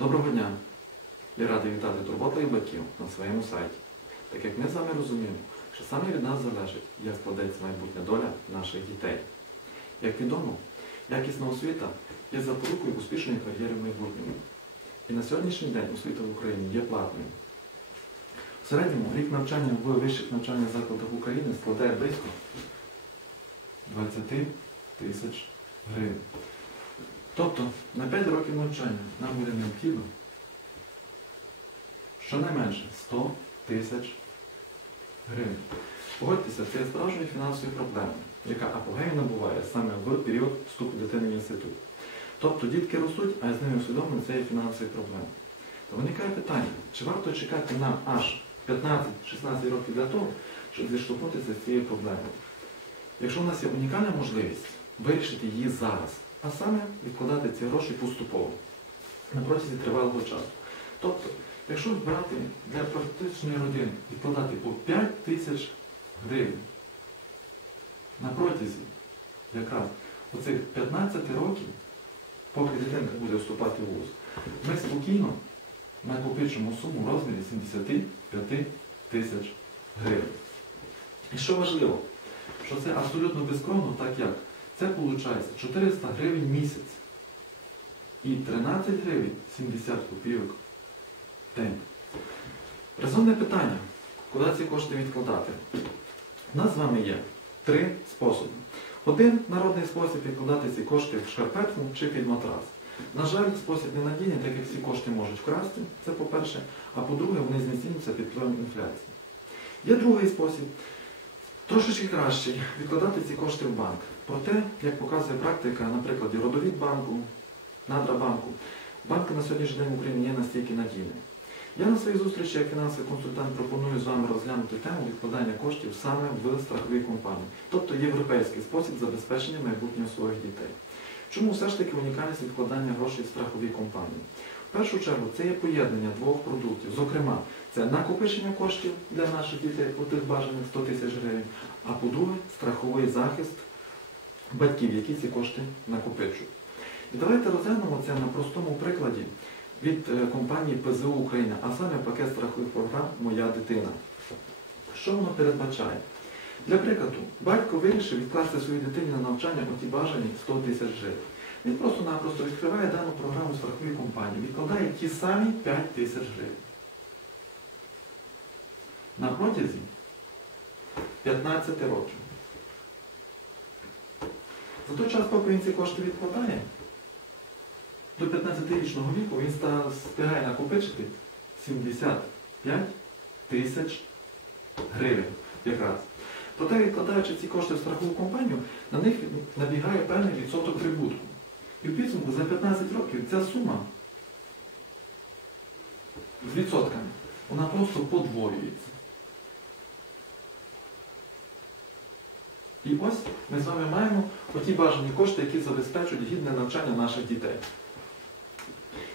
Доброго дня! Я радий вітати турботливих батьків на своєму сайті. Так як ми з вами розуміємо, що саме від нас залежить, як складеться майбутня доля наших дітей. Як відомо, якісна освіта є запорукою успішної кар'єри в майбутньому. І на сьогоднішній день освіта в Україні є платною. В середньому рік навчання в вищих навчальних закладах України складає близько 20 тисяч гривень. Тобто на 5 років навчання нам буде необхідно щонайменше 100 тисяч гривень. Погодьтеся, це є справжньою фінансовою проблемою, яка апогею набуває саме в період вступу дитини в інститут. Тобто дітки ростуть, а з ними усвідомлено це є фінансові проблеми. То виникає питання, чи варто чекати нам аж 15-16 років для того, щоб зіштовхнутися з цією проблемою? Якщо в нас є унікальна можливість вирішити її зараз, а саме відкладати ці гроші поступово на протязі тривалого часу. Тобто, якщо брати для практичної родини відкладати по 5 тисяч гривень на протязі якраз оцих 15 років, поки дитинка буде вступати в вуз, ми спокійно накопичимо суму в розмірі 75 тисяч гривень. І що важливо, що це абсолютно безкровно, так як це виходить 400 гривень місяць і 13 гривень 70 копійок день. Резонне питання, куди ці кошти відкладати? У нас з вами є три способи. Один народний спосіб відкладати ці кошти в шкарпетку чи під матрас. На жаль, спосіб ненадійний, так як ці кошти можуть вкрасти, це по-перше, а по-друге, вони знецінюються під впливом інфляції. Є другий спосіб, трошечки кращий, відкладати ці кошти в банк. Проте, як показує практика, на прикладі Родовідбанку, Надрабанку, банки на сьогоднішній день в Україні є настільки надійними. Я на своїй зустрічі як фінансовий консультант пропоную з вами розглянути тему відкладання коштів саме в страховій компанії, тобто європейський спосіб забезпечення майбутнього своїх дітей. Чому все ж таки унікальність відкладання грошей в страховій компанії? В першу чергу це є поєднання двох продуктів. Зокрема, це накопичення коштів для наших дітей у тих бажаних 100 тисяч гривень, а по-друге, страховий захист батьків, які ці кошти накопичують. І давайте розглянемо це на простому прикладі від е, компанії ПЗУ Україна, а саме пакет страхових програм Моя дитина. Що воно передбачає? Для прикладу, батько вирішив відкласти своїй дитині на навчання оті бажані 100 тисяч гривень. Він просто-напросто відкриває дану програму страхової компанії, відкладає ті самі 5 тисяч гривень. На протязі 15 років. За той час, поки він ці кошти відкладає, до 15-річного віку він встигає накопичити 75 тисяч гривень якраз. Проте, відкладаючи ці кошти в страхову компанію, на них набігає певний відсоток прибутку. І в підсумку за 15 років ця сума з відсотками, вона просто подвоюється. І ось ми з вами маємо оті бажані кошти, які забезпечують гідне навчання наших дітей.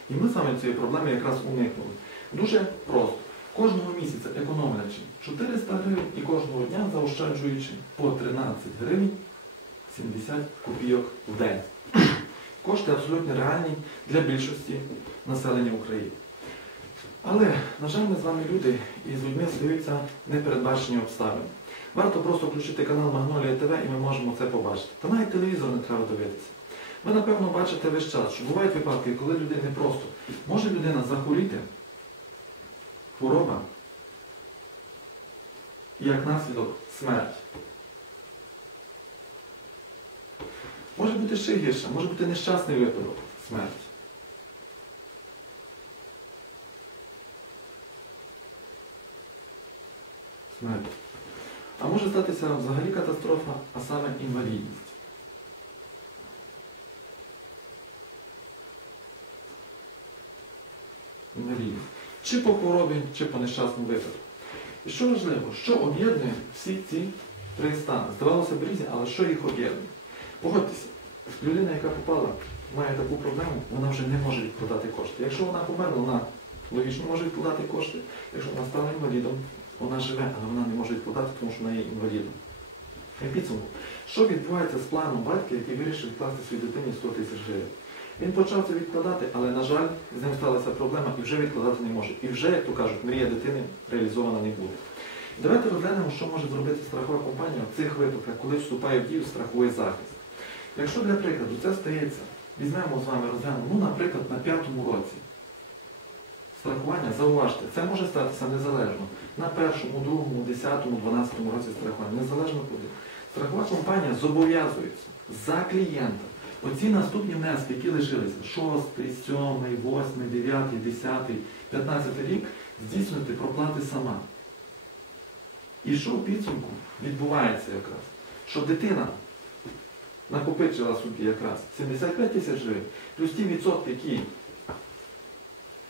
І ми вами цієї проблеми якраз уникнули. Дуже просто. Кожного місяця економлячи 400 гривень і кожного дня заощаджуючи по 13 гривень 70 копійок в день. Кошти абсолютно реальні для більшості населення України. Але, на жаль, ми з вами люди і з людьми стаються непередбачені обставини. Варто просто включити канал Магнолія ТВ і ми можемо це побачити. Та навіть телевізор не треба дивитися. Ви, напевно, бачите весь час, що бувають випадки, коли людини просто може людина захворіти, хвороба і як наслідок смерть. Може бути ще гірше, може бути нещасний випадок смерть. Смерть. А може статися взагалі катастрофа, а саме інвалідність. Інвалідність. Чи по хворобі, чи по нещасному випадку. І що важливо, що об'єднує всі ці три стани? Здавалося б різні, але що їх об'єднує? Погодьтеся, людина, яка попала, має таку проблему, вона вже не може відкладати кошти. Якщо вона померла, вона логічно може відкладати кошти. Якщо вона стала інвалідом, вона живе, але вона не може відкладати, тому що вона є інвалідом. І підсумку, що відбувається з планом батька, який вирішив відкласти своїй дитині 100 тисяч гривень? Він почав це відкладати, але, на жаль, з ним сталася проблема і вже відкладати не може. І вже, як то кажуть, мрія дитини реалізована не буде. Давайте розглянемо, що може зробити страхова компанія в цих випадках, коли вступає в дію страховий захист. Якщо для прикладу це стається, візьмемо з вами розглянемо, ну, наприклад, на п'ятому році. Страхування, зауважте, це може статися незалежно на першому, другому, десятому, дванадцятому році страхування, незалежно куди. Страхова компанія зобов'язується за клієнта оці наступні внески, які лишилися 6, 7, 8, 9, 10, 15 рік, здійснювати проплати сама. І що в підсумку відбувається якраз? Що дитина накопичила собі якраз 75 тисяч гривень, плюс ті відсотки, які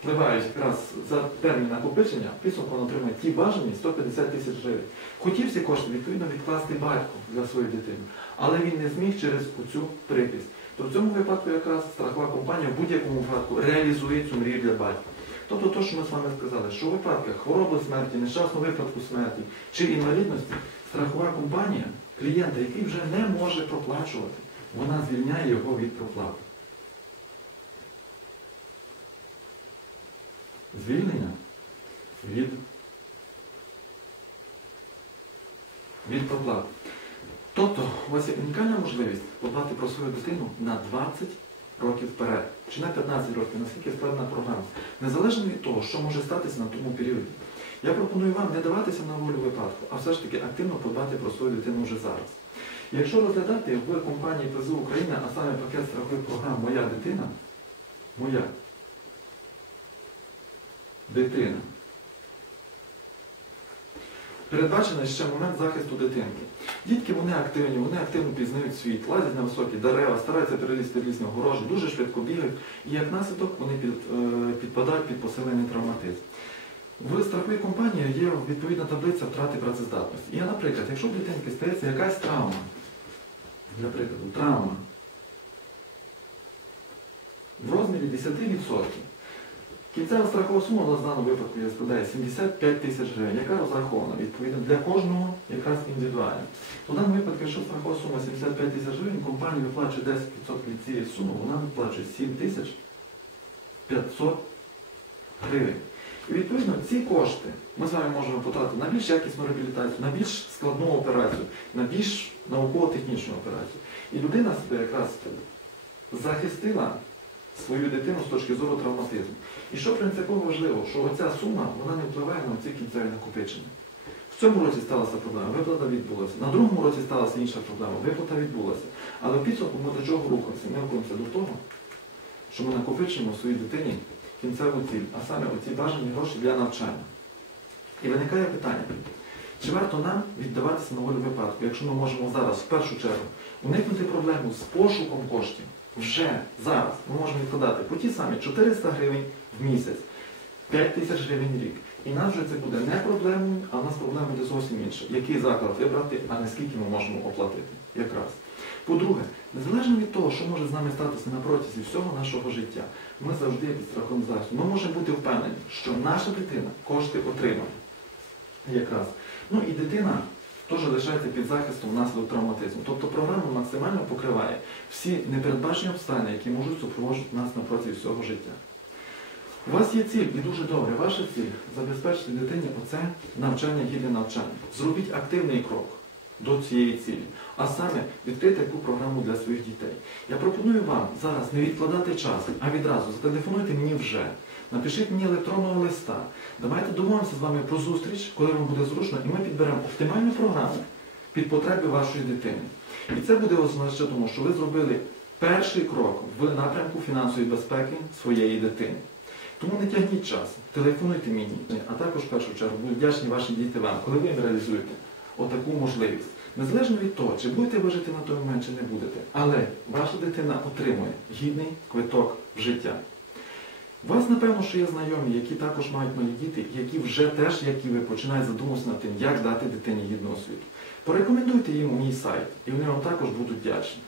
впливають якраз за термін накопичення, в підсумку вона отримує ті бажані 150 тисяч гривень. Хотів ці кошти відповідно відкласти батько для своєї дитини, але він не зміг через цю припис. То в цьому випадку якраз страхова компанія в будь-якому випадку реалізує цю мрію для батька. Тобто то, що ми з вами сказали, що у випадках хвороби смерті, нещасного випадку смерті чи інвалідності, страхова компанія клієнта, який вже не може проплачувати, вона звільняє його від проплати. Звільнення від, від проплати. Тобто у вас є унікальна можливість подбати про свою дитину на 20 років вперед, чи на 15 років, наскільки складна програма, незалежно від того, що може статися на тому періоді. Я пропоную вам не даватися на волю випадку, а все ж таки активно подбати про свою дитину вже зараз. Якщо розглядати в компанії ПЗУ Україна, а саме пакет страхових програм Моя дитина, моя дитина, передбачений ще момент захисту дитинки. Дітки вони активні, вони активно пізнають світ, лазять на високі дерева, стараються перелізти в лісні огорожі, дуже швидко бігають, і як наслідок вони під, е, підпадають під посилений травматизм. В страховій компанії є відповідна таблиця втрати працездатності. І, наприклад, якщо в дитинки стається якась травма, для прикладу, травма в розмірі 10%, кінцева страхова сума в даному випадку є, складає 75 тисяч гривень, яка розрахована відповідно для кожного якраз індивідуально. У даному випадку, якщо страхова сума 75 тисяч гривень, компанія виплачує 10% від цієї суми, вона виплачує 7 тисяч 500 гривень. І відповідно ці кошти ми з вами можемо потратити на більш якісну реабілітацію, на більш складну операцію, на більш науково-технічну операцію. І людина себе якраз захистила свою дитину з точки зору травматизму. І що принципово важливо, що оця сума вона не впливає на ці кінцеві накопичення. В цьому році сталася проблема, виплата відбулася. На другому році сталася інша проблема, виплата відбулася. Але в підсумку ми до чого рухаємося? Ми рухаємося до того, що ми накопичуємо своїй дитині кінцеву ціль, а саме оці бажані гроші для навчання. І виникає питання, чи варто нам віддаватися на волю випадку, якщо ми можемо зараз, в першу чергу, уникнути проблему з пошуком коштів вже зараз ми можемо відкладати по ті самі 400 гривень в місяць, 5 тисяч гривень в рік. І нас вже це буде не проблемою, а в нас проблема буде зовсім інша. Який заклад вибрати, а не скільки ми можемо оплатити. Якраз. По-друге, незалежно від того, що може з нами статися на протязі всього нашого життя, ми завжди під страхом захисту. Ми можемо бути впевнені, що наша дитина кошти отримає. Якраз. Ну і дитина теж лишається під захистом внаслідок травматизму. Тобто програма максимально покриває всі непередбачені обставини, які можуть супроводжувати нас на протязі всього життя. У вас є ціль, і дуже добре, ваша ціль забезпечити дитині оце навчання гідне навчання. Зробіть активний крок до цієї цілі, а саме відкрити таку програму для своїх дітей. Я пропоную вам зараз не відкладати час, а відразу зателефонуйте мені вже. Напишіть мені електронного листа. Давайте домовимося з вами про зустріч, коли вам буде зручно, і ми підберемо оптимальну програму під потреби вашої дитини. І це буде означати тому, що ви зробили перший крок в напрямку фінансової безпеки своєї дитини. Тому не тягніть час, телефонуйте мені, а також в першу чергу будуть вдячні ваші діти вам, коли ви їм реалізуєте отаку можливість. Незалежно від того, чи будете ви жити на той момент, чи не будете, але ваша дитина отримує гідний квиток в життя. У вас, напевно, що є знайомі, які також мають малі діти, які вже теж, як і ви, починають задумуватися над тим, як дати дитині гідну освіту. Порекомендуйте їм мій сайт, і вони вам також будуть вдячні.